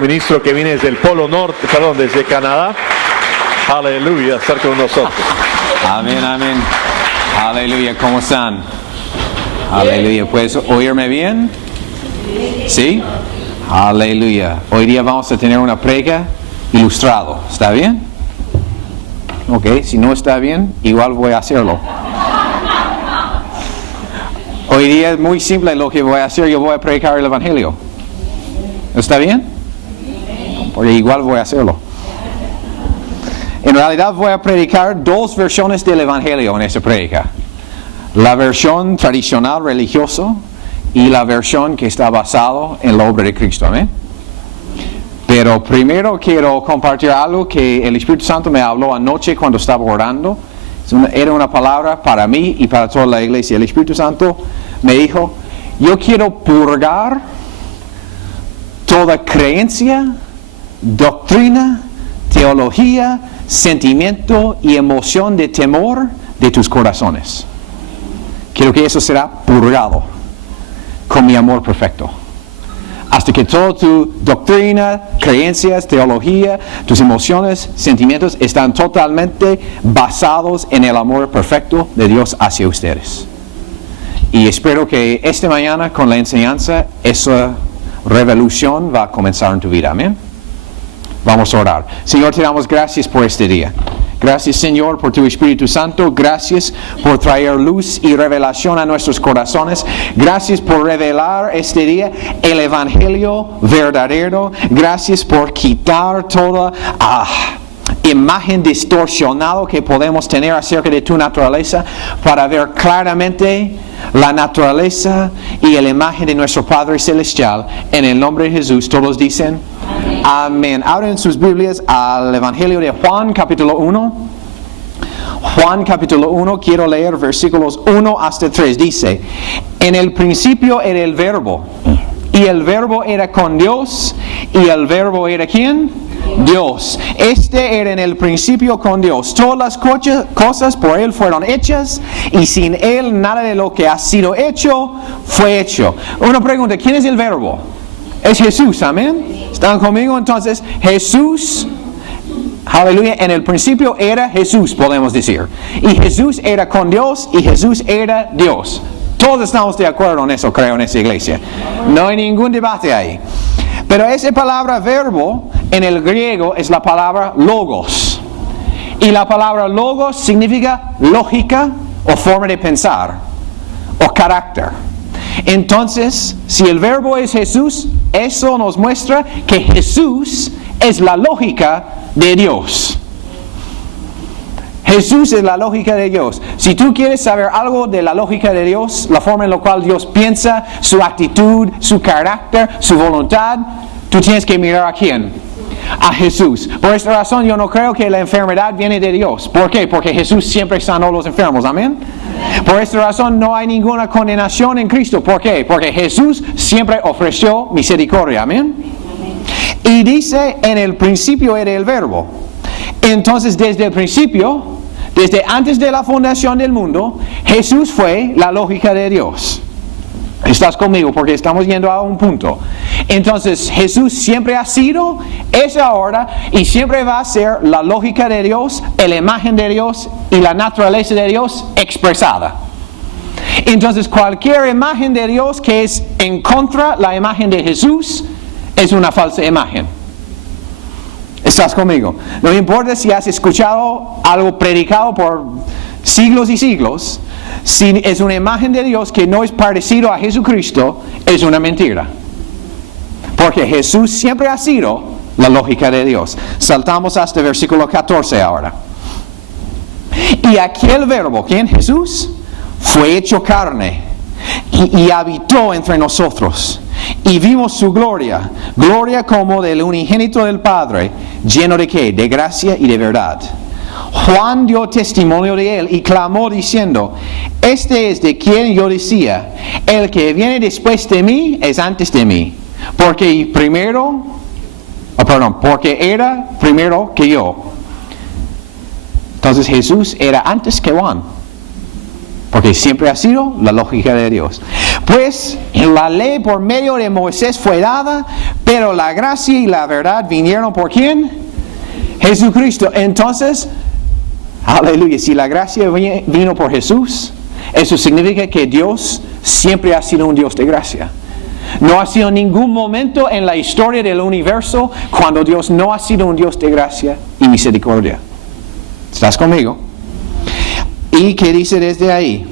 Nuestro ministro que viene desde el Polo Norte, perdón, desde Canadá. Aleluya, estar con nosotros. Amén, amén. Aleluya, ¿cómo están? Aleluya, ¿puedes oírme bien? ¿Sí? Aleluya. Hoy día vamos a tener una predica ilustrado, ¿está bien? Ok, si no está bien, igual voy a hacerlo. Hoy día es muy simple lo que voy a hacer, yo voy a predicar el Evangelio. ¿Está bien? Porque igual voy a hacerlo. En realidad voy a predicar dos versiones del Evangelio en esta predica. La versión tradicional religiosa y la versión que está basada en la obra de Cristo. ¿Amén? Pero primero quiero compartir algo que el Espíritu Santo me habló anoche cuando estaba orando. Era una palabra para mí y para toda la iglesia. El Espíritu Santo me dijo, yo quiero purgar toda creencia, doctrina, teología, sentimiento y emoción de temor de tus corazones. Quiero que eso será purgado con mi amor perfecto. Hasta que toda tu doctrina, creencias, teología, tus emociones, sentimientos están totalmente basados en el amor perfecto de Dios hacia ustedes. Y espero que esta mañana con la enseñanza esa revolución va a comenzar en tu vida. Amén. Vamos a orar. Señor, te damos gracias por este día. Gracias, Señor, por tu Espíritu Santo. Gracias por traer luz y revelación a nuestros corazones. Gracias por revelar este día el Evangelio verdadero. Gracias por quitar toda imagen distorsionada que podemos tener acerca de tu naturaleza para ver claramente la naturaleza y la imagen de nuestro Padre Celestial. En el nombre de Jesús, todos dicen amén. Abren sus Biblias al Evangelio de Juan, capítulo 1. Juan, capítulo 1, quiero leer versículos 1 hasta 3. Dice, en el principio era el Verbo, y el Verbo era con Dios, y el Verbo era ¿quién? Dios. Este era en el principio con Dios. Todas las cosas por Él fueron hechas, y sin Él nada de lo que ha sido hecho fue hecho. Una pregunta, ¿quién es el Verbo? Es Jesús, amén. ¿Están conmigo? Entonces, Jesús, aleluya, en el principio era Jesús, podemos decir. Y Jesús era con Dios, y Jesús era Dios. Todos estamos de acuerdo en eso, creo, en esta iglesia. No hay ningún debate ahí. Pero esa palabra verbo en el griego es la palabra logos. Y la palabra logos significa lógica o forma de pensar o carácter. Entonces, si el verbo es Jesús, eso nos muestra que Jesús es la lógica de Dios. Jesús es la lógica de Dios. Si tú quieres saber algo de la lógica de Dios, la forma en la cual Dios piensa, su actitud, su carácter, su voluntad, tú tienes que mirar a ¿quién? A Jesús. Por esta razón yo no creo que la enfermedad viene de Dios. ¿Por qué? Porque Jesús siempre sanó a los enfermos. Amén. Por esta razón no hay ninguna condenación en Cristo. ¿Por qué? Porque Jesús siempre ofreció misericordia. Amén. Y dice, en el principio era el Verbo. Entonces desde el principio, desde antes de la fundación del mundo, Jesús fue la lógica de Dios. ¿Estás conmigo? Porque estamos yendo a un punto. Entonces Jesús siempre ha sido, es ahora y siempre va a ser la lógica de Dios, la imagen de Dios y la naturaleza de Dios expresada. Entonces cualquier imagen de Dios que es en contra de la imagen de Jesús es una falsa imagen. ¿Estás conmigo? No importa si has escuchado algo predicado por siglos y siglos. Si es una imagen de Dios que no es parecido a Jesucristo, es una mentira. Porque Jesús siempre ha sido la lógica de Dios. Saltamos hasta el versículo 14 ahora. Y aquel verbo, ¿quién? Jesús, fue hecho carne y habitó entre nosotros. Y vimos su gloria, gloria como del unigénito del Padre, lleno de ¿qué? De gracia y de verdad. Juan dio testimonio de él y clamó diciendo, este es de quien yo decía, el que viene después de mí es antes de mí, porque era primero que yo. Entonces Jesús era antes que Juan. porque siempre ha sido la lógica de Dios. Pues la ley por medio de Moisés fue dada, pero la gracia y la verdad vinieron ¿por quién? Jesucristo. Entonces, aleluya, si la gracia vino por Jesús, eso significa que Dios siempre ha sido un Dios de gracia. No ha sido ningún momento en la historia del universo cuando Dios no ha sido un Dios de gracia y misericordia. ¿Estás conmigo? ¿Y qué dice desde ahí?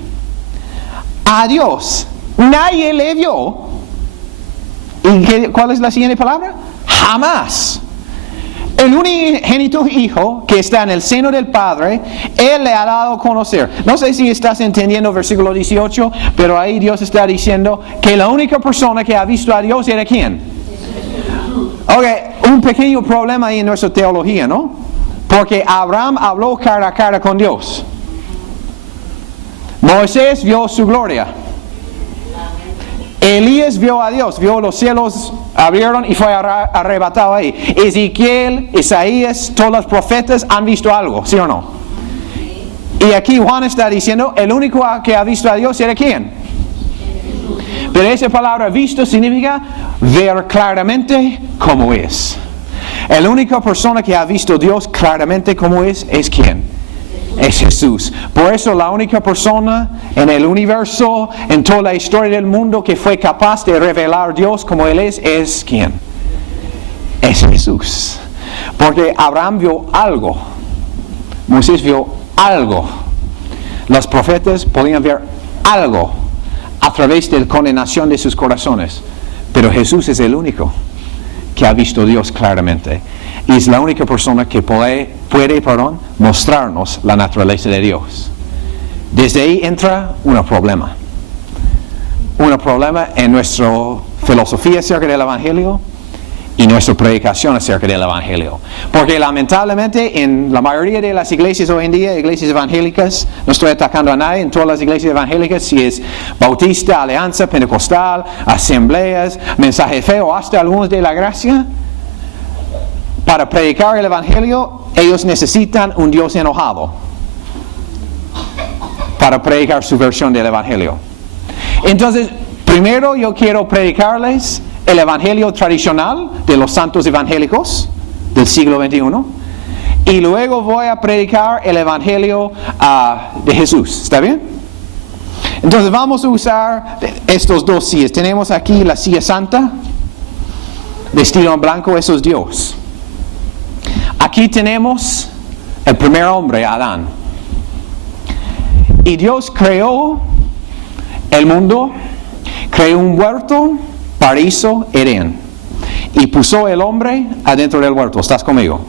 A Dios nadie le vio. ¿Y cuál es la siguiente palabra? Jamás. El unigénito Hijo que está en el seno del Padre, Él le ha dado a conocer. No sé si estás entendiendo versículo 18, pero ahí Dios está diciendo que la única persona que ha visto a Dios era ¿quién? Ok, un pequeño problema ahí en nuestra teología, ¿no? Porque Abraham habló cara a cara con Dios. Moisés vio su gloria. Elías vio a Dios, vio los cielos abrieron y fue arrebatado ahí. Ezequiel, Isaías, todos los profetas han visto algo, ¿sí o no? Y aquí Juan está diciendo, el único que ha visto a Dios era ¿quién? Pero esa palabra visto significa ver claramente cómo es. La única persona que ha visto a Dios claramente como es ¿quién? Es Jesús. Por eso la única persona en el universo, en toda la historia del mundo que fue capaz de revelar a Dios como Él es ¿quién? Es Jesús. Porque Abraham vio algo. Moisés vio algo. Los profetas podían ver algo a través de la condenación de sus corazones. Pero Jesús es el único que ha visto a Dios claramente. Y es la única persona que puede mostrarnos la naturaleza de Dios. Desde ahí entra un problema. Un problema en nuestra filosofía acerca del Evangelio y nuestra predicación acerca del Evangelio. Porque lamentablemente en la mayoría de las iglesias hoy en día, iglesias evangélicas, no estoy atacando a nadie, en todas las iglesias evangélicas, si es bautista, alianza, pentecostal, asambleas, mensaje feo, hasta algunos de la gracia, para predicar el Evangelio, ellos necesitan un Dios enojado para predicar su versión del Evangelio. Entonces, primero yo quiero predicarles el Evangelio tradicional de los santos evangélicos del siglo XXI. Y luego voy a predicar el Evangelio de Jesús. ¿Está bien? Entonces vamos a usar estos dos sillas. Tenemos aquí la silla santa, vestido en blanco, eso es Dios. Aquí tenemos el primer hombre, Adán. Y Dios creó el mundo, creó un huerto, paraíso, Edén. Y puso el hombre adentro del huerto. ¿Estás conmigo?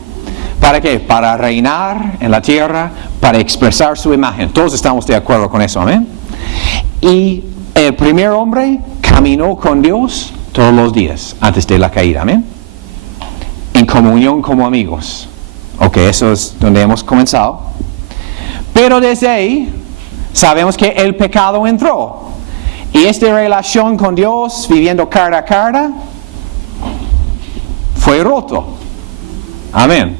¿Para qué? Para reinar en la tierra, para expresar su imagen. Todos estamos de acuerdo con eso, ¿amén? Y el primer hombre caminó con Dios todos los días antes de la caída, ¿amén? En comunión como amigos. Ok, eso es donde hemos comenzado. Pero desde ahí sabemos que el pecado entró. Y esta relación con Dios, viviendo cara a cara, fue roto. Amén.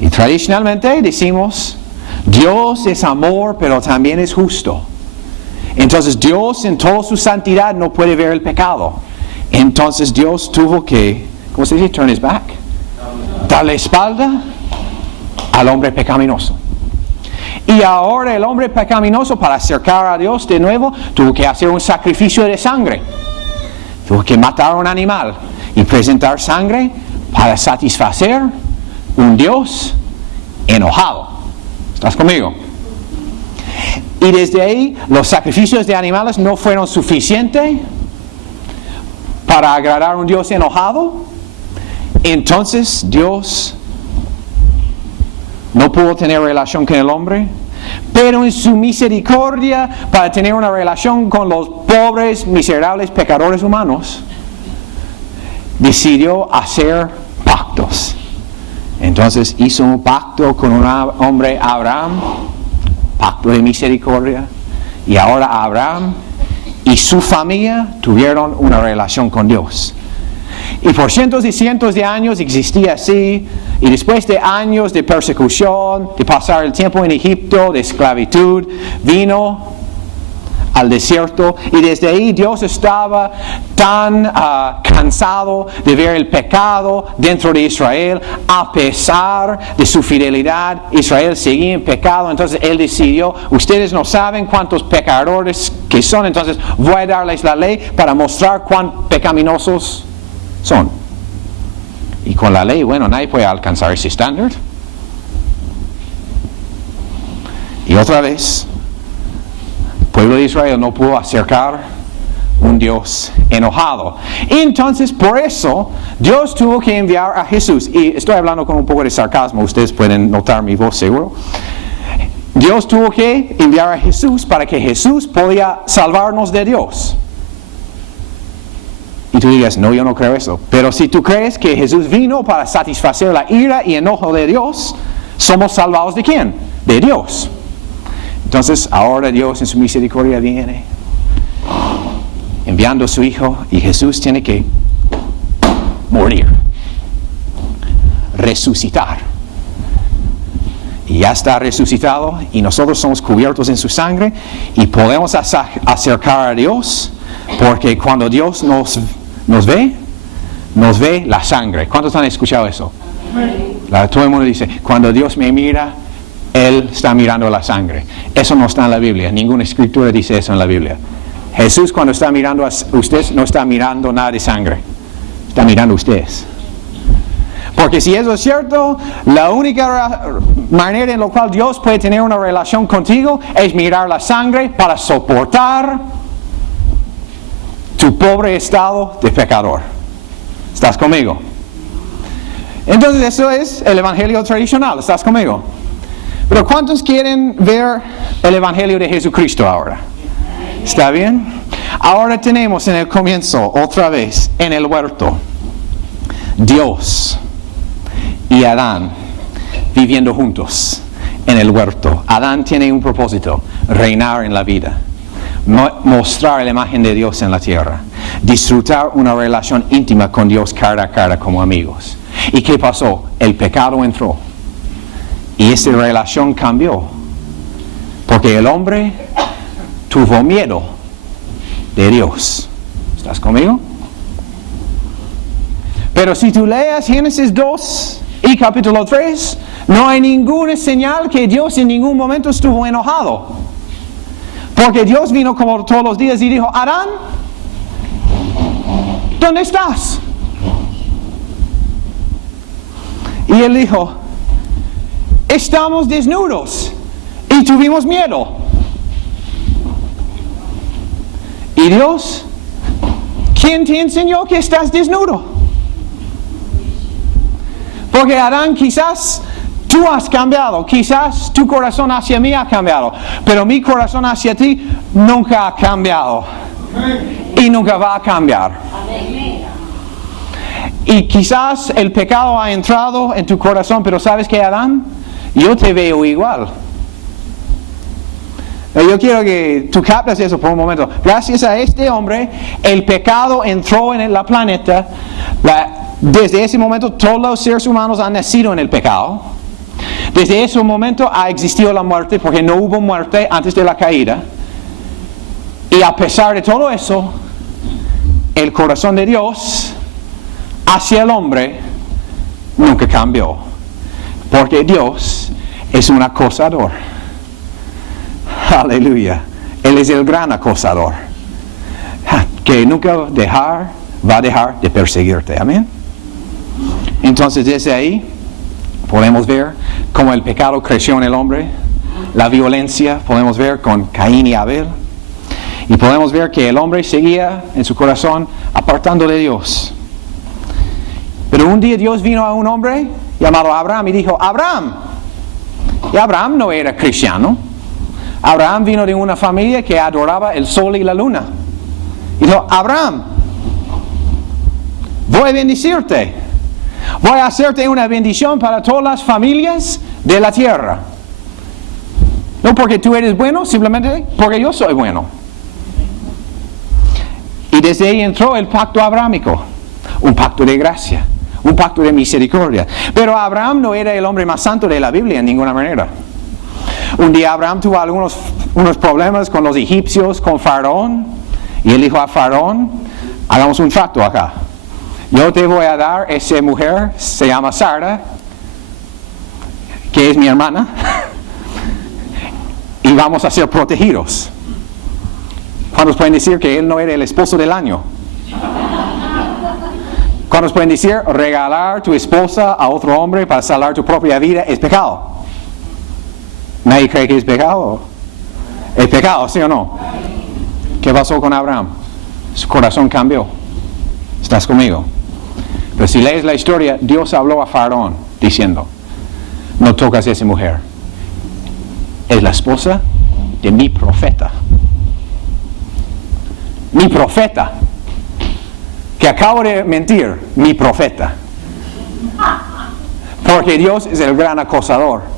Y tradicionalmente decimos, Dios es amor, pero también es justo. Entonces Dios en toda su santidad no puede ver el pecado. Entonces Dios tuvo que, ¿cómo se dice? Turn his back. Darle espalda al hombre pecaminoso. Y ahora el hombre pecaminoso, para acercar a Dios de nuevo, tuvo que hacer un sacrificio de sangre. Tuvo que matar a un animal y presentar sangre para satisfacer un Dios enojado. ¿Estás conmigo? Y desde ahí los sacrificios de animales no fueron suficientes para agradar a un Dios enojado. Entonces Dios no pudo tener relación con el hombre, pero en su misericordia para tener una relación con los pobres, miserables pecadores humanos, decidió hacer pactos. Entonces hizo un pacto con un hombre, Abraham, pacto de misericordia, y ahora Abraham y su familia tuvieron una relación con Dios. Y por cientos y cientos de años existía así, y después de años de persecución, de pasar el tiempo en Egipto, de esclavitud, vino al desierto, y desde ahí Dios estaba tan cansado de ver el pecado dentro de Israel. A pesar de su fidelidad, Israel seguía en pecado. Entonces Él decidió: ustedes no saben cuántos pecadores que son, entonces voy a darles la ley para mostrar cuán pecaminosos son. Y con la ley, bueno, nadie puede alcanzar ese estándar. Y otra vez, el pueblo de Israel no pudo acercar un Dios enojado. Y entonces, por eso, Dios tuvo que enviar a Jesús. Y estoy hablando con un poco de sarcasmo, ustedes pueden notar mi voz seguro. Dios tuvo que enviar a Jesús para que Jesús podía salvarnos de Dios. Y tú digas: no, yo no creo eso. Pero si tú crees que Jesús vino para satisfacer la ira y enojo de Dios, ¿somos salvados de quién? De Dios. Entonces ahora Dios en su misericordia viene enviando a su Hijo, y Jesús tiene que morir, resucitar. Y ya está resucitado, y nosotros somos cubiertos en su sangre y podemos acercar a Dios, porque cuando Dios nos ve la sangre. ¿Cuántos han escuchado eso? Todo el mundo dice: cuando Dios me mira, Él está mirando la sangre. Eso no está en la Biblia. Ninguna escritura dice eso en la Biblia. Jesús, cuando está mirando a ustedes, no está mirando nada de sangre. Está mirando a ustedes. Porque si eso es cierto, la única manera en la cual Dios puede tener una relación contigo es mirar la sangre para soportar tu pobre estado de pecador. ¿Estás conmigo? Entonces eso es el evangelio tradicional. ¿Estás conmigo? Pero ¿cuántos quieren ver el evangelio de Jesucristo ahora? ¿Está bien? Ahora tenemos en el comienzo, otra vez, en el huerto, Dios y Adán viviendo juntos en el huerto. Adán tiene un propósito: reinar en la vida, mostrar la imagen de Dios en la tierra, disfrutar una relación íntima con Dios cara a cara como amigos. ¿Y qué pasó? El pecado entró y esa relación cambió, porque el hombre tuvo miedo de Dios. ¿Estás conmigo? Pero si tú lees Génesis 2 y capítulo 3, no hay ninguna señal que Dios en ningún momento estuvo enojado. Porque Dios vino como todos los días y dijo: Adán, ¿dónde estás? Y él dijo: estamos desnudos y tuvimos miedo. Y Dios: ¿quién te enseñó que estás desnudo? Porque Adán, quizás tú has cambiado, quizás tu corazón hacia mí ha cambiado, pero mi corazón hacia ti nunca ha cambiado y nunca va a cambiar. Y quizás el pecado ha entrado en tu corazón, pero ¿sabes qué, Adán? Yo te veo igual. Yo quiero que tú captes eso por un momento. Gracias a este hombre, el pecado entró en la planeta. Desde ese momento todos los seres humanos han nacido en el pecado. Desde ese momento ha existido la muerte, porque no hubo muerte antes de la caída. Y a pesar de todo eso, el corazón de Dios hacia el hombre nunca cambió, porque Dios es un acosador. Aleluya. Él es el gran acosador, que nunca va a dejar de perseguirte. Amén. Entonces desde ahí podemos ver cómo el pecado creció en el hombre, la violencia podemos ver con Caín y Abel, y podemos ver que el hombre seguía en su corazón apartando de Dios. Pero un día Dios vino a un hombre llamado Abraham y dijo: Abraham. Y Abraham no era cristiano. Abraham vino de una familia que adoraba el sol y la luna. Y dijo: Abraham, voy a bendecirte. Voy a hacerte una bendición para todas las familias de la tierra. No porque tú eres bueno, simplemente porque yo soy bueno. Y desde ahí entró el pacto abrámico, un pacto de gracia, un pacto de misericordia. Pero Abraham no era el hombre más santo de la Biblia en ninguna manera. Un día Abraham tuvo unos problemas con los egipcios, con Faraón, y él dijo a Faraón, hagamos un trato acá. Yo te voy a dar esa mujer, se llama Sara, que es mi hermana, y vamos a ser protegidos. ¿Cuántos pueden decir que él no era el esposo del año? ¿Cuántos pueden decir regalar tu esposa a otro hombre para salvar tu propia vida es pecado? ¿Nadie cree que es pecado? ¿Es pecado, sí o no? ¿Qué pasó con Abraham? Su corazón cambió. ¿Estás conmigo? Pero si lees la historia, Dios habló a Faraón diciendo, no tocas a esa mujer. Es la esposa de mi profeta. Mi profeta. Que acabo de mentir, mi profeta. Porque Dios es el gran acosador.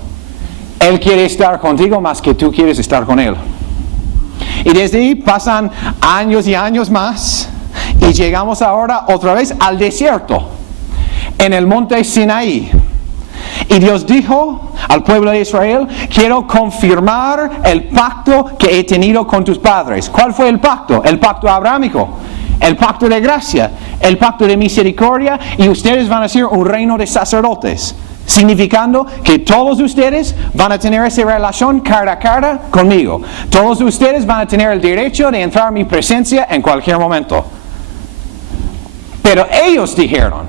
Él quiere estar contigo más que tú quieres estar con Él. Y desde ahí pasan años y años más y llegamos ahora otra vez al desierto, en el monte Sinaí. Y Dios dijo al pueblo de Israel, quiero confirmar el pacto que he tenido con tus padres. ¿Cuál fue el pacto? El pacto abrámico, el pacto de gracia, el pacto de misericordia, y ustedes van a ser un reino de sacerdotes. Significando que todos ustedes van a tener esa relación cara a cara conmigo. Todos ustedes van a tener el derecho de entrar a mi presencia en cualquier momento. Pero ellos dijeron,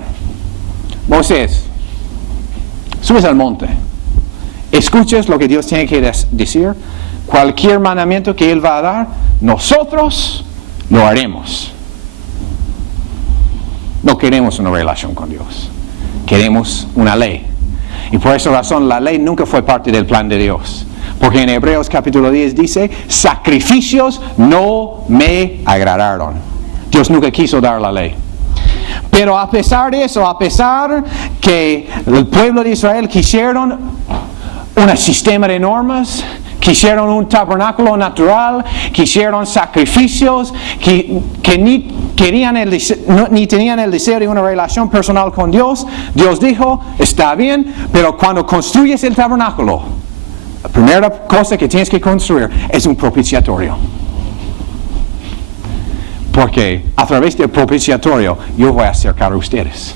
Moisés, subes al monte, escuches lo que Dios tiene que decir, cualquier mandamiento que Él va a dar, nosotros lo haremos. No queremos una relación con Dios, queremos una ley. Y por esa razón la ley nunca fue parte del plan de Dios. Porque en Hebreos capítulo 10 dice, sacrificios no me agradaron. Dios nunca quiso dar la ley. Pero a pesar de eso, a pesar que el pueblo de Israel quisieron un sistema de normas, quisieron un tabernáculo natural, quisieron sacrificios, que ni tenían el deseo de una relación personal con Dios, Dios dijo, está bien, pero cuando construyes el tabernáculo, la primera cosa que tienes que construir es un propiciatorio. Porque a través del propiciatorio yo voy a acercar a ustedes.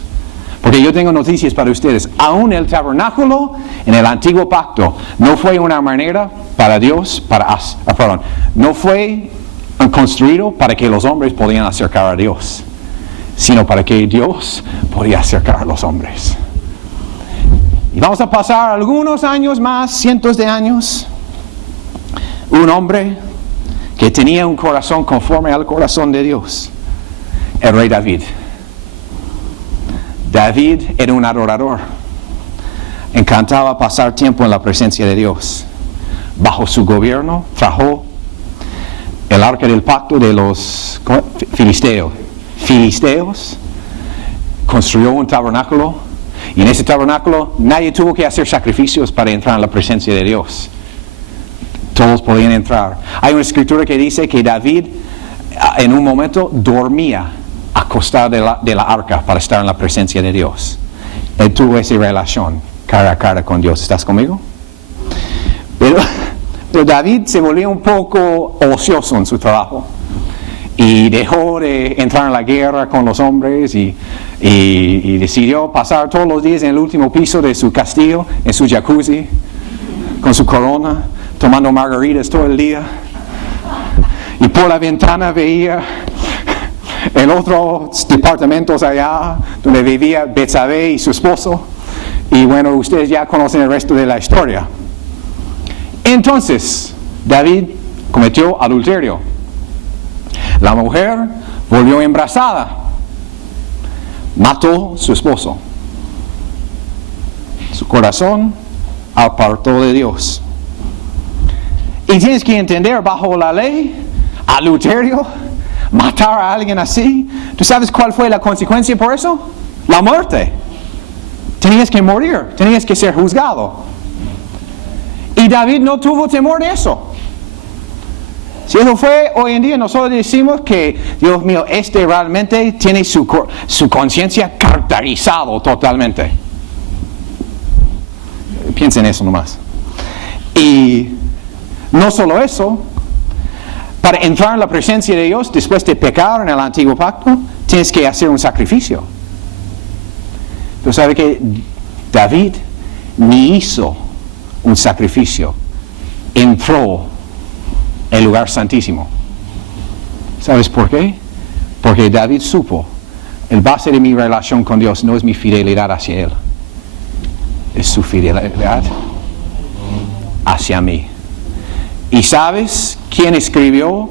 Porque yo tengo noticias para ustedes. Aún el tabernáculo en el antiguo pacto no fue una manera para Dios, no fue construido para que los hombres podían acercar a Dios, sino para que Dios podía acercar a los hombres. Y vamos a pasar algunos años más, cientos de años. Un hombre que tenía un corazón conforme al corazón de Dios, el rey David. David era un adorador. Encantaba pasar tiempo en la presencia de Dios. Bajo su gobierno trajo el arca del pacto de los filisteos. Construyó un tabernáculo. Y en ese tabernáculo nadie tuvo que hacer sacrificios para entrar en la presencia de Dios. Todos podían entrar. Hay una escritura que dice que David en un momento dormía acostado de la arca para estar en la presencia de Dios. Él tuvo esa relación cara a cara con Dios. ¿Estás conmigo? Pero David se volvió un poco ocioso en su trabajo y dejó de entrar en la guerra con los hombres y decidió pasar todos los días en el último piso de su castillo, en su jacuzzi, con su corona, tomando margaritas todo el día. Y por la ventana veía en otros departamentos allá donde vivía Betsabé y su esposo. Y bueno, ustedes ya conocen el resto de la historia. Entonces, David cometió adulterio. La mujer volvió embarazada. Mató a su esposo. Su corazón apartó de Dios. Y tienes que entender, bajo la ley, adulterio, matar a alguien así, ¿tú sabes cuál fue la consecuencia por eso? La muerte. Tenías que morir, tenías que ser juzgado. Y David no tuvo temor de eso. Si eso fue hoy en día, nosotros decimos que, Dios mío, realmente tiene su conciencia caracterizado totalmente. Piensen en eso nomás. Y No solo eso, para entrar en la presencia de Dios después de pecar en el antiguo pacto, tienes que hacer un sacrificio. Pero ¿sabe qué? David ni hizo un sacrificio, entró el lugar santísimo. ¿Sabes por qué? Porque David supo, el base de mi relación con Dios no es mi fidelidad hacia Él, es su fidelidad hacia mí. ¿Y sabes quién escribió?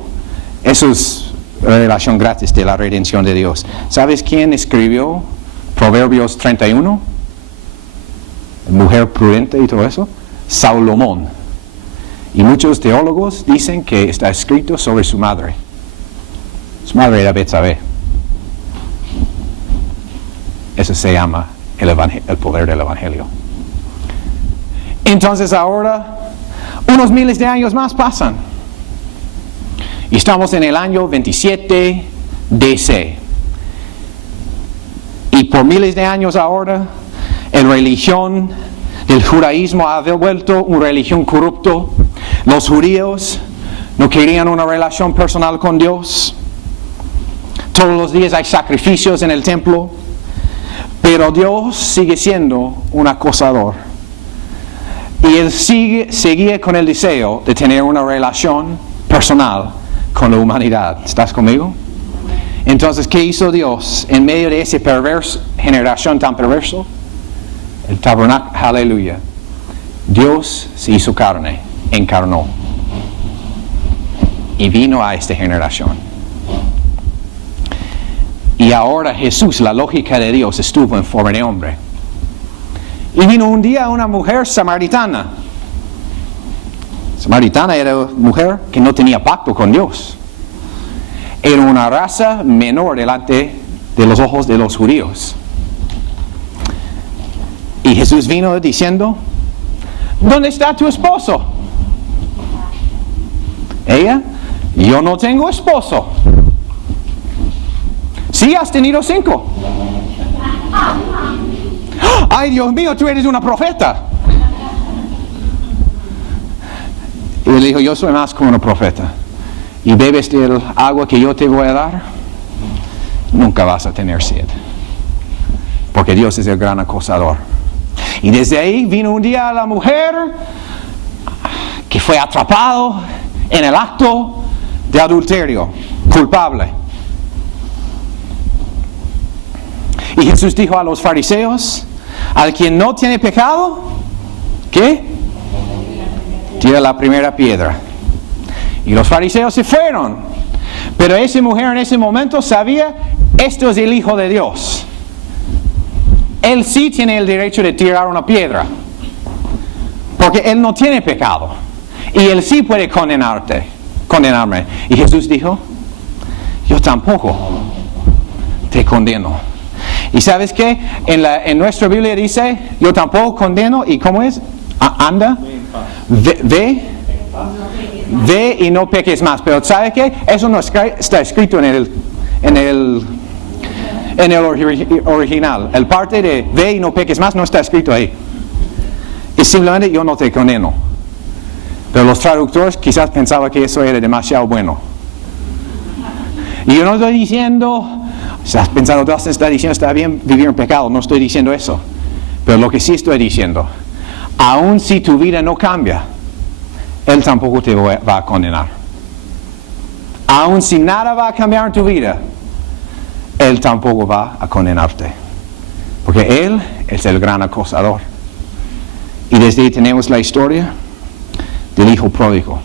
Eso es revelación gratis de la redención de Dios. ¿Sabes quién escribió Proverbios 31? Mujer prudente y todo eso. Salomón. Y muchos teólogos dicen que está escrito sobre su madre. Su madre era Betsabé. Eso se llama el poder del Evangelio. Entonces ahora, unos miles de años más pasan. Y estamos en el año 27 DC. Y por miles de años ahora, la religión del judaísmo ha vuelto una religión corrupto. Los judíos no querían una relación personal con Dios. Todos los días hay sacrificios en el templo. Pero Dios sigue siendo un acosador. Y Él sigue con el deseo de tener una relación personal con la humanidad. ¿Estás conmigo? Entonces, ¿qué hizo Dios en medio de esa generación tan perversa? El tabernáculo, aleluya. Dios se hizo carne, encarnó. Y vino a esta generación. Y ahora Jesús, la lógica de Dios, estuvo en forma de hombre. Y vino un día una mujer samaritana. Samaritana era una mujer que no tenía pacto con Dios. Era una raza menor delante de los ojos de los judíos. Y Jesús vino diciendo, ¿dónde está tu esposo? Ella, yo no tengo esposo. Sí, has tenido 5. Ay, Dios mío, tú eres una profeta. Y él dijo, yo soy más como una profeta. Y bebes del agua que yo te voy a dar, nunca vas a tener sed. Porque Dios es el gran acosador. Y desde ahí vino un día la mujer que fue atrapado en el acto de adulterio, culpable. Y Jesús dijo a los fariseos, al quien no tiene pecado, ¿qué? Tira la primera piedra. Y los fariseos se fueron. Pero esa mujer en ese momento sabía, esto es el Hijo de Dios. Él sí tiene el derecho de tirar una piedra. Porque él no tiene pecado. Y él sí puede condenarme. Y Jesús dijo, yo tampoco te condeno. ¿Y sabes qué? En nuestra Biblia dice, yo tampoco condeno, ¿y cómo es? Anda, ve y no peques más. Pero ¿sabe qué? Eso no está escrito en el original. El parte de ve y no peques más no está escrito ahí. Y simplemente yo no te condeno. Pero los traductores quizás pensaban que eso era demasiado bueno. Y yo no estoy diciendo... Estás pensando, tú estás diciendo, está bien vivir en pecado. No estoy diciendo eso. Pero lo que sí estoy diciendo, aun si tu vida no cambia, Él tampoco te va a condenar. Aun si nada va a cambiar en tu vida, Él tampoco va a condenarte. Porque Él es el gran acosador. Y desde ahí tenemos la historia del hijo pródigo.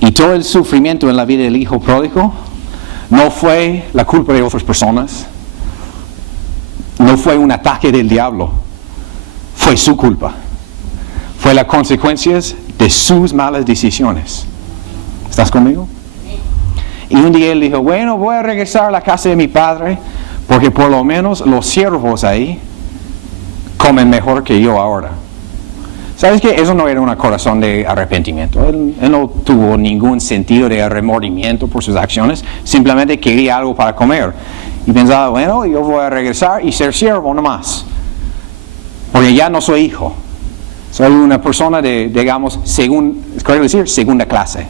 Y todo el sufrimiento en la vida del hijo pródigo no fue la culpa de otras personas. No fue un ataque del diablo. Fue su culpa. Fue las consecuencias de sus malas decisiones. ¿Estás conmigo? Y un día él dijo, bueno, voy a regresar a la casa de mi padre, porque por lo menos los siervos ahí comen mejor que yo ahora. ¿Sabes qué? Eso no era un corazón de arrepentimiento. Él no tuvo ningún sentido de remordimiento por sus acciones. Simplemente quería algo para comer. Y pensaba, bueno, yo voy a regresar y ser siervo nomás. Porque ya no soy hijo. Soy una persona de, digamos, ¿correcto decir? Segunda clase.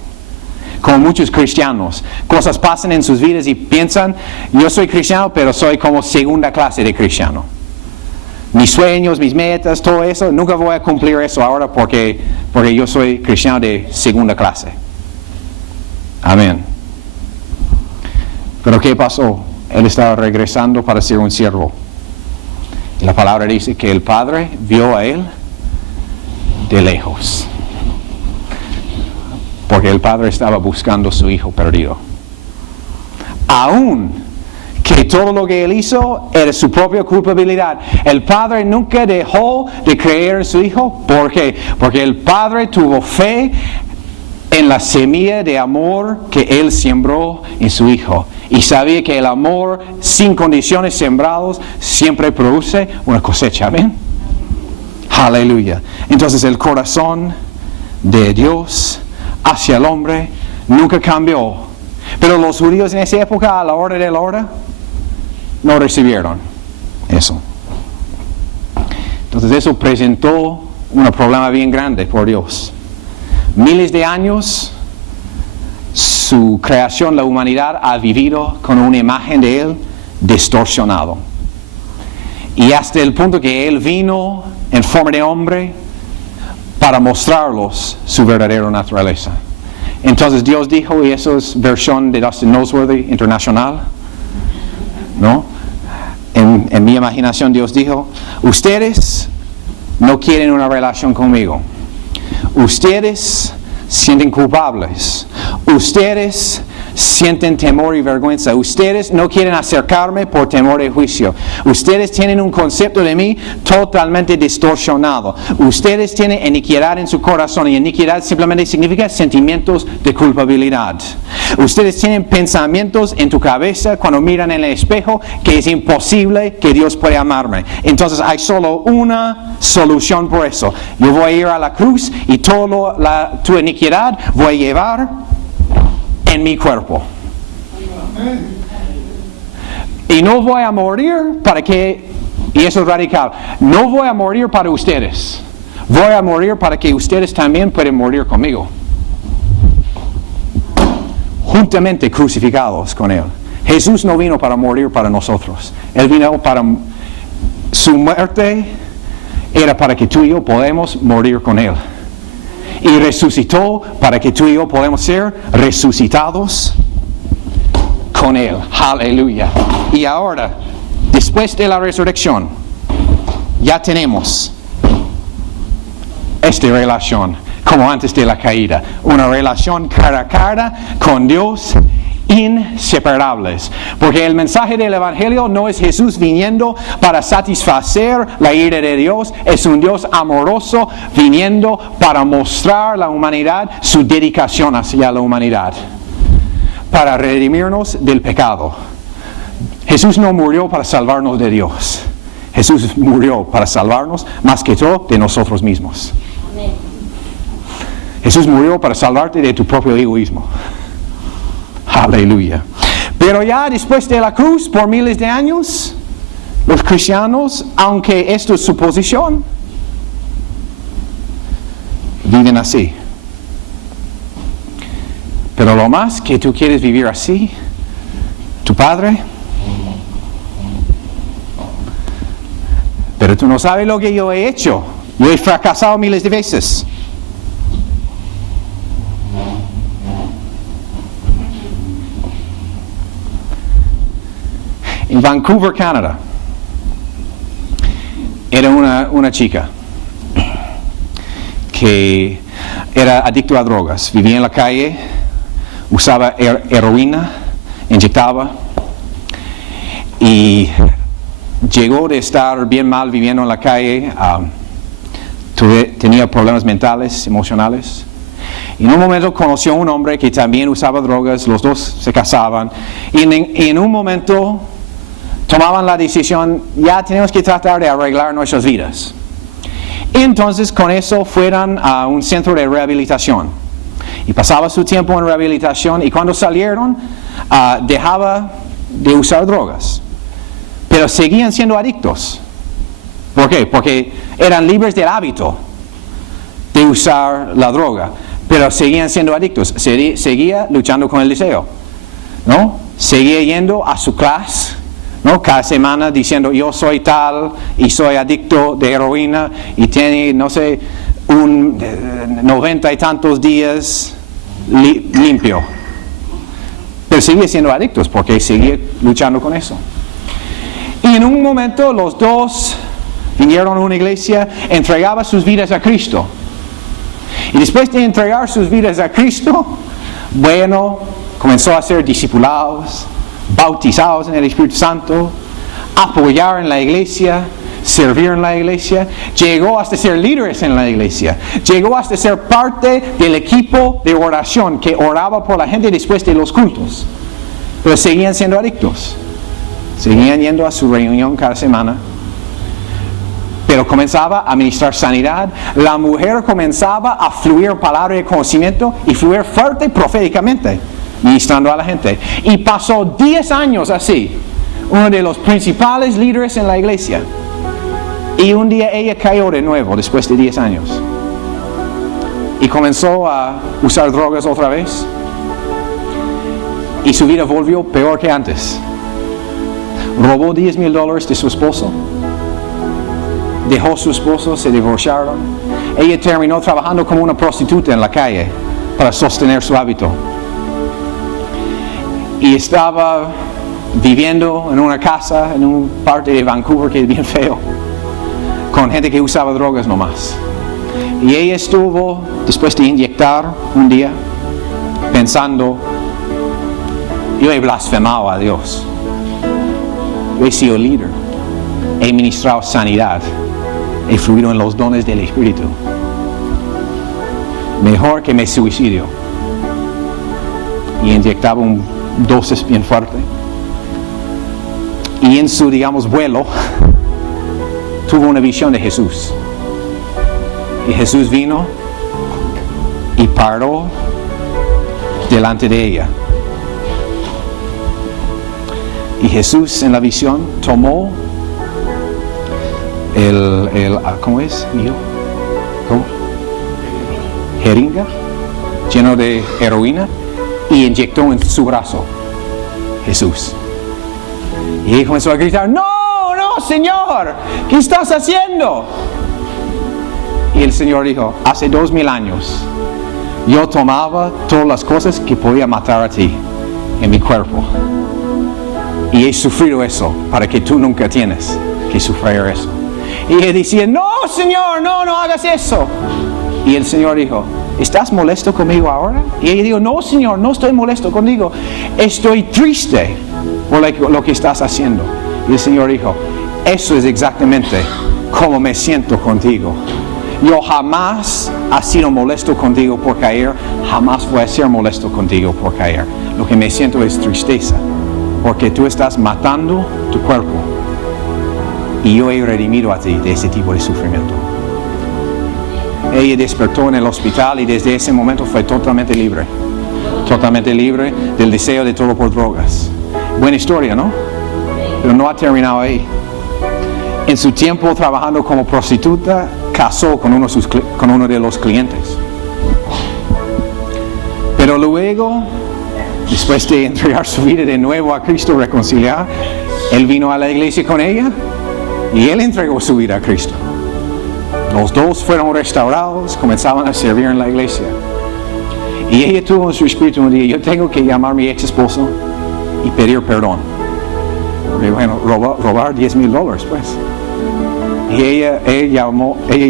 Como muchos cristianos. Cosas pasan en sus vidas y piensan, yo soy cristiano, pero soy como segunda clase de cristiano. Mis sueños, mis metas, todo eso, nunca voy a cumplir eso ahora porque yo soy cristiano de segunda clase. Amén. Pero ¿qué pasó? Él estaba regresando para ser un siervo. Y la palabra dice que el Padre vio a él de lejos. Porque el Padre estaba buscando a su hijo perdido. Aún que todo lo que él hizo era su propia culpabilidad, el Padre nunca dejó de creer en su hijo. ¿Por qué? Porque el Padre tuvo fe en la semilla de amor que él sembró en su hijo. Y sabía que el amor sin condiciones sembrados siempre produce una cosecha. ¿Amén? Aleluya. Entonces el corazón de Dios hacia el hombre nunca cambió. Pero los judíos en esa época, a la hora de la hora, no recibieron eso. Entonces eso presentó un problema bien grande por Dios. Miles de años, su creación, la humanidad, ha vivido con una imagen de Él distorsionado. Y hasta el punto que Él vino en forma de hombre para mostrarlos su verdadera naturaleza. Entonces Dios dijo, y eso es versión de Dustin Noseworthy Internacional, ¿no? En mi imaginación Dios dijo, ustedes no quieren una relación conmigo. Ustedes sienten culpables. Ustedes sienten temor y vergüenza. Ustedes no quieren acercarme por temor de juicio. Ustedes tienen un concepto de mí totalmente distorsionado. Ustedes tienen iniquidad en su corazón, y iniquidad simplemente significa sentimientos de culpabilidad. Ustedes tienen pensamientos en tu cabeza cuando miran en el espejo que es imposible que Dios pueda amarme. Entonces hay solo una solución por eso. Yo voy a ir a la cruz y toda tu iniquidad voy a llevar en mi cuerpo. Y no voy a morir para que, y eso es radical, no voy a morir para ustedes. Voy a morir para que ustedes también puedan morir conmigo. Juntamente crucificados con Él. Jesús no vino para morir para nosotros. Él vino para, su muerte era para que tú y yo podamos morir con Él. Y resucitó para que tú y yo podamos ser resucitados con Él. Aleluya. Y ahora, después de la resurrección, ya tenemos esta relación como antes de la caída. Una relación cara a cara con Dios, inseparables. Porque el mensaje del Evangelio no es Jesús viniendo para satisfacer la ira de Dios. Es un Dios amoroso viniendo para mostrar a la humanidad su dedicación hacia la humanidad. Para redimirnos del pecado. Jesús no murió para salvarnos de Dios. Jesús murió para salvarnos más que todo de nosotros mismos. Jesús murió para salvarte de tu propio egoísmo. Aleluya. Pero ya después de la cruz, por miles de años, los cristianos, aunque esto es su posición, viven así. Pero lo más que tú quieres vivir así, tu Padre, pero tú no sabes lo que yo he hecho. Yo he fracasado miles de veces. En Vancouver, Canadá, era una chica que era adicta a drogas. Vivía en la calle, usaba heroína, inyectaba y llegó de estar bien mal viviendo en la calle. Tenía problemas mentales, emocionales. Y en un momento conoció a un hombre que también usaba drogas. Los dos se casaban. Y en un momento tomaban la decisión, ya tenemos que tratar de arreglar nuestras vidas. Entonces con eso fueron a un centro de rehabilitación. Y pasaba su tiempo en rehabilitación y cuando salieron dejaba de usar drogas. Pero seguían siendo adictos. ¿Por qué? Porque eran libres del hábito. de usar la droga, pero seguían siendo adictos, seguía luchando con el deseo, ¿no? Seguía yendo a su clase, ¿no? Cada semana diciendo yo soy tal y soy adicto de heroína y tiene, no sé, 90 y tantos días limpio. Pero seguía siendo adictos porque seguía luchando con eso. Y en un momento los dos vinieron a una iglesia, entregaban sus vidas a Cristo. Y después de entregar sus vidas a Cristo, bueno, comenzó a ser discipulados, bautizados en el Espíritu Santo, apoyar en la iglesia, servir en la iglesia, llegó hasta ser líderes en la iglesia, llegó hasta ser parte del equipo de oración que oraba por la gente después de los cultos. Pero seguían siendo adictos, seguían yendo a su reunión cada semana. Pero comenzaba a ministrar sanidad, la mujer comenzaba a fluir palabra de conocimiento y fluir fuerte proféticamente, ministrando a la gente. Y pasó 10 años así, uno de los principales líderes en la iglesia. Y un día ella cayó de nuevo después de 10 años. Y comenzó a usar drogas otra vez. Y su vida volvió peor que antes. Robó $10,000 de su esposo. Dejó a su esposo, se divorciaron. Ella terminó trabajando como una prostituta en la calle para sostener su hábito. Y estaba viviendo en una casa en una parte de Vancouver que es bien feo, con gente que usaba drogas nomás. Y ella estuvo, después de inyectar un día, pensando, yo he blasfemado a Dios. Yo he sido líder. He ministrado sanidad. He fluido en los dones del Espíritu. Mejor que me suicidio. Y inyectaba un dosis bien fuerte. Y en su, digamos, vuelo, tuvo una visión de Jesús. Y Jesús vino y paró delante de ella. Y Jesús en la visión tomó ¿cómo es? ¿Cómo? Jeringa lleno de heroína y inyectó en su brazo Jesús. Y ella comenzó a gritar, no, Señor, ¿qué estás haciendo? Y el Señor dijo, hace 2000 años yo tomaba todas las cosas que podía matar a ti en mi cuerpo. Y he sufrido eso para que tú nunca tienes que sufrir eso. Y ella decía, no, Señor, no hagas eso. Y el Señor dijo, ¿estás molesto conmigo ahora? Y ella dijo, no, Señor, no estoy molesto contigo. Estoy triste por lo que estás haciendo. Y el Señor dijo, eso es exactamente como me siento contigo. Yo jamás he sido molesto contigo por caer, jamás voy a ser molesto contigo por caer. Lo que me siento es tristeza, porque tú estás matando tu cuerpo. Y yo he redimido a ti de ese tipo de sufrimiento. Ella despertó en el hospital y desde ese momento fue totalmente libre. Totalmente libre del deseo de todo por drogas. Buena historia, ¿no? Pero no ha terminado ahí. En su tiempo trabajando como prostituta, casó con uno de los clientes. Pero luego, después de entregar su vida de nuevo a Cristo, reconciliar, él vino a la iglesia con ella y él entregó su vida a Cristo. Los dos fueron restaurados, comenzaban a servir en la iglesia. Y ella tuvo en su espíritu un día, yo tengo que llamar a mi ex esposo y pedir perdón. Porque bueno, robar $10,000 pues. Y ella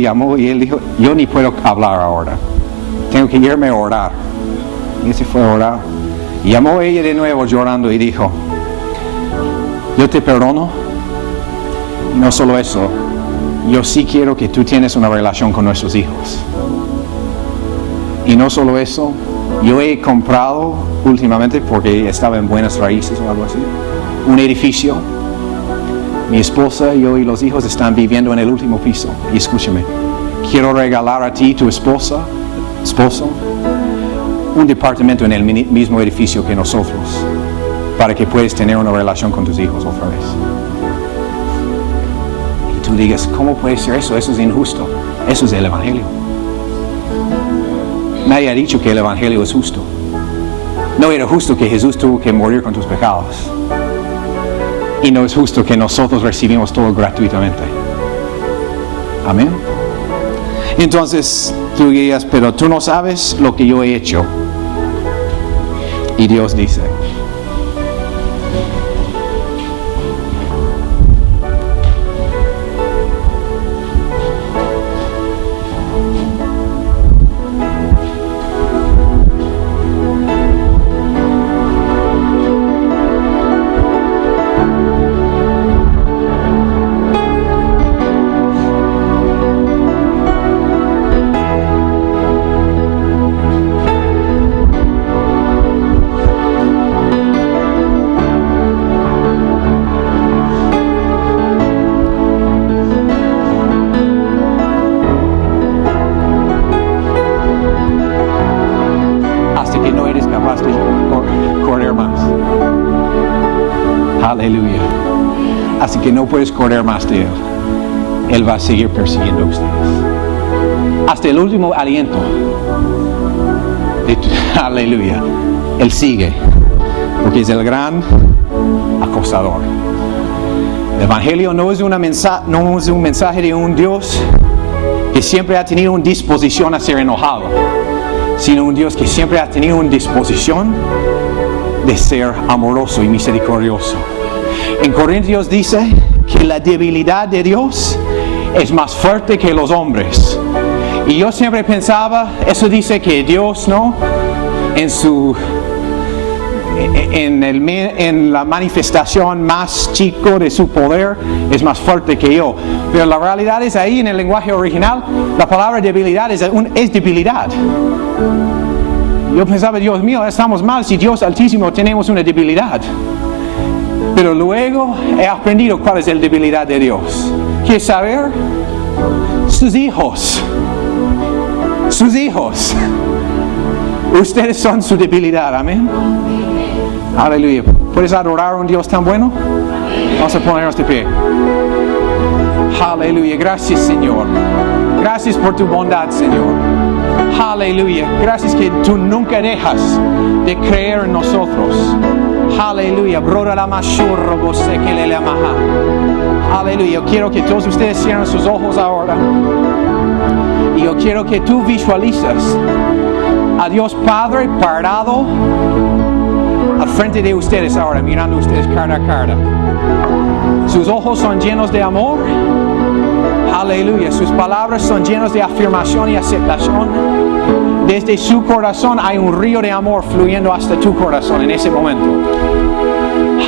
llamó y él dijo, yo ni puedo hablar ahora. Tengo que irme a orar. Y él se fue a orar. Y llamó a ella de nuevo llorando y dijo, yo te perdono. Y no solo eso, yo sí quiero que tú tienes una relación con nuestros hijos. Y no solo eso, yo he comprado últimamente, porque estaba en buenas raíces o algo así, un edificio. Mi esposa, yo y los hijos están viviendo en el último piso. Y escúchame, quiero regalar a ti, tu esposo, un departamento en el mismo edificio que nosotros, para que puedas tener una relación con tus hijos otra vez. Y tú digas, ¿cómo puede ser eso? Eso es injusto. Eso es el Evangelio. Nadie ha dicho que el Evangelio es justo. No era justo que Jesús tuvo que morir con tus pecados. Y no es justo que nosotros recibimos todo gratuitamente. Amén. Entonces tú dirías, pero tú no sabes lo que yo he hecho. Y Dios dice, aleluya. Así que no puedes correr más de Él. Él va a seguir persiguiendo a ustedes. Hasta el último aliento. Aleluya. Él sigue. Porque es el gran acosador. El Evangelio no es un mensaje de un Dios que siempre ha tenido una disposición a ser enojado, sino un Dios que siempre ha tenido una disposición de ser amoroso y misericordioso. En Corintios dice que la debilidad de Dios es más fuerte que los hombres. Y yo siempre pensaba, eso dice que Dios, ¿no? En la manifestación más chico de su poder es más fuerte que yo. Pero la realidad es ahí en el lenguaje original, la palabra debilidad es debilidad. Yo pensaba, Dios mío, estamos mal si Dios Altísimo tenemos una debilidad. Pero luego he aprendido cuál es la debilidad de Dios. ¿Quieres saber? Sus hijos. Sus hijos. Ustedes son su debilidad, amén. Aleluya. ¿Puedes adorar a un Dios tan bueno? Vamos a ponernos de pie. Aleluya. Gracias, Señor. Gracias por tu bondad, Señor. Aleluya. Gracias que tú nunca dejas de creer en nosotros. Aleluya. Aleluya. Yo quiero que todos ustedes cierren sus ojos ahora. Y yo quiero que tú visualices a Dios Padre parado al frente de ustedes ahora, mirando a ustedes cara a cara. Sus ojos son llenos de amor. Aleluya. Sus palabras son llenas de afirmación y aceptación. Desde su corazón hay un río de amor fluyendo hasta tu corazón en ese momento.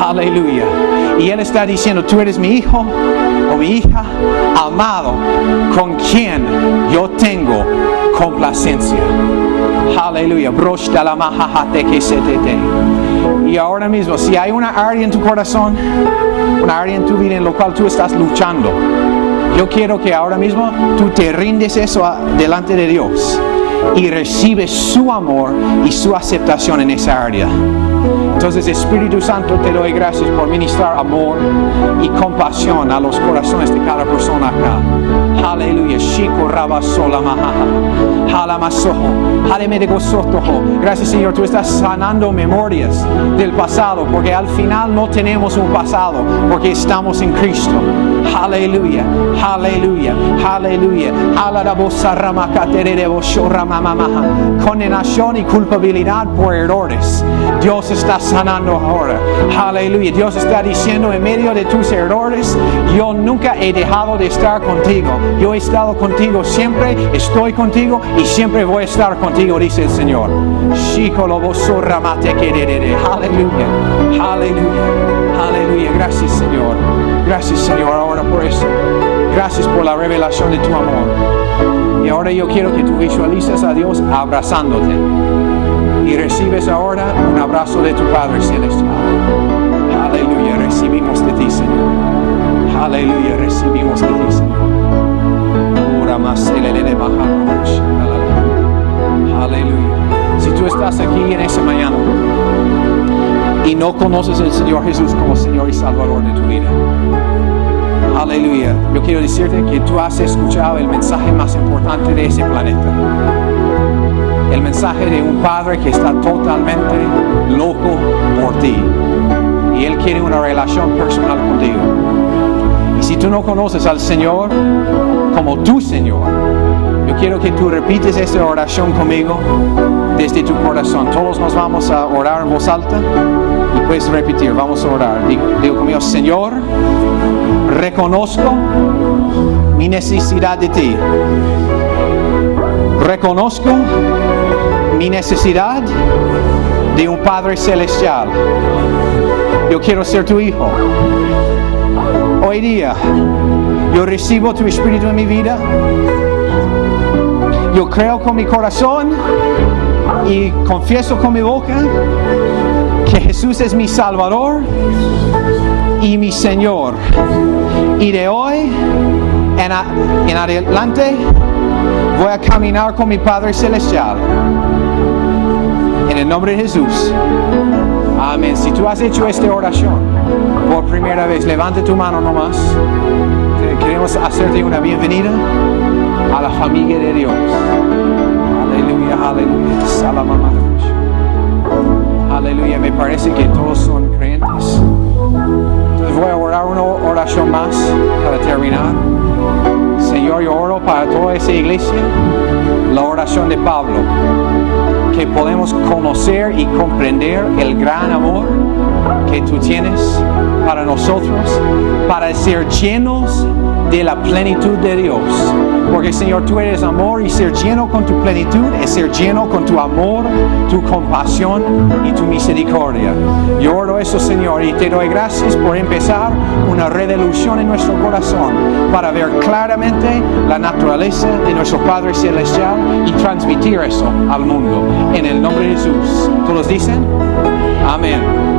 Aleluya. Y Él está diciendo, tú eres mi hijo o mi hija amado, con quien yo tengo complacencia. Aleluya. Y ahora mismo, si hay una área en tu corazón, una área en tu vida en la cual tú estás luchando, yo quiero que ahora mismo tú te rindes eso delante de Dios y recibes su amor y su aceptación en esa área. Entonces, Espíritu Santo, te doy gracias por ministrar amor y compasión a los corazones de cada persona acá. Aleluya. Shiko rabasola mahaha. Halamasoho. Halemedegosotho. Gracias, Señor, tú estás sanando memorias del pasado, porque al final no tenemos un pasado, porque estamos en Cristo. Aleluya. Aleluya. Aleluya. Condenación y culpabilidad por errores. Dios está sanando ahora. Aleluya. Dios está diciendo en medio de tus errores, yo nunca he dejado de estar contigo. Yo he estado contigo siempre, estoy contigo y siempre voy a estar contigo, dice el Señor. Aleluya. Aleluya. Aleluya. Gracias, Señor. Gracias, Señor, ahora por eso. Gracias por la revelación de tu amor. Y ahora yo quiero que tú visualices a Dios abrazándote. Y recibes ahora un abrazo de tu Padre Celestial. Aleluya. Recibimos de ti, Señor. Aleluya. Recibimos de ti, Señor. Aleluya. Si tú estás aquí en esta mañana y no conoces al Señor Jesús como Señor y Salvador de tu vida, aleluya, yo quiero decirte que tú has escuchado el mensaje más importante de ese planeta. el mensaje de un padre que está totalmente loco por ti. Y Él quiere una relación personal contigo. Y si tú no conoces al Señor como tu Señor, yo quiero que tú repites esta oración conmigo desde tu corazón. Todos nos vamos a orar en voz alta y puedes repetir. Vamos a orar. Digo conmigo: Señor, reconozco mi necesidad de ti. Reconozco mi necesidad de un Padre Celestial. Yo quiero ser tu hijo. Hoy día yo recibo tu Espíritu en mi vida. Yo creo con mi corazón y confieso con mi boca que Jesús es mi Salvador y mi Señor. Y de hoy en adelante voy a caminar con mi Padre Celestial. En el nombre de Jesús. Amén. Si tú has hecho esta oración por primera vez, levanta tu mano nomás. Queremos hacerte una bienvenida a la familia de Dios. Aleluya, aleluya. Salamama. Aleluya. Me parece que todos son creyentes. Entonces voy a orar una oración más para terminar. Señor, yo oro para toda esa iglesia la oración de Pablo, que podemos conocer y comprender el gran amor que tú tienes para nosotros, para ser llenos de la plenitud de Dios. Porque Señor, tú eres amor, y ser lleno con tu plenitud es ser lleno con tu amor, tu compasión y tu misericordia. Yo oro eso, Señor, y te doy gracias por empezar una revolución en nuestro corazón para ver claramente la naturaleza de nuestro Padre Celestial y transmitir eso al mundo. En el nombre de Jesús. ¿Todos dicen? Amén.